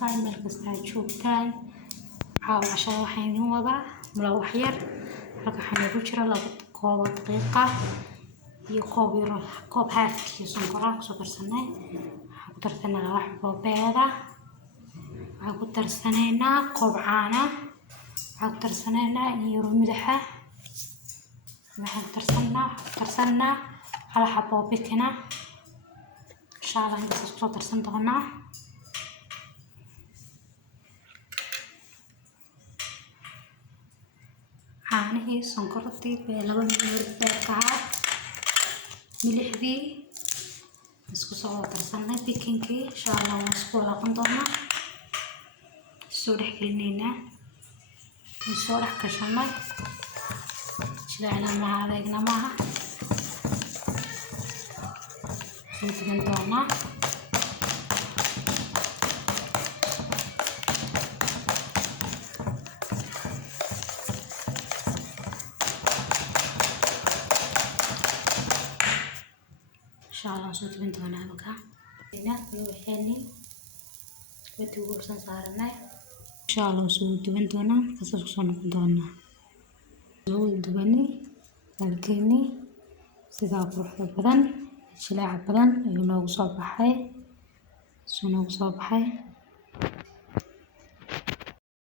kastaa meel kastaa joogtaan caawa cashada waxaan idin wadaa mulawax yar halka waxaan ugu jira 2 koob daqiiqa iyo koob haafkiisa sonkor ah kusoo darsanay waxaan ku darsanaa 2 xabbo beeda waxaan ku darsanaynaa koob caano waxaan ku darsanaynaa iyo milix waxaan ku darsanaa 1 xabbo bikina inshallah intaas isku soo darsan doonaa caanihii sonkortii labada beedka milixdii isku soo darsanay bikinkii inshallah waan isku walaaqan doonaa soo dhex gelinaynaa soo dhex gashanay شلعنا مع ذيقنا معها نسوي من دونا إن شاء الله نسوي من دونا بكا هنا يوحيني بتقول صارنا إن شاء الله نسوي من دونا كسر صنع دونا دبني لكني سيدا قروح بدن شلاع بدن ينوغ صباحي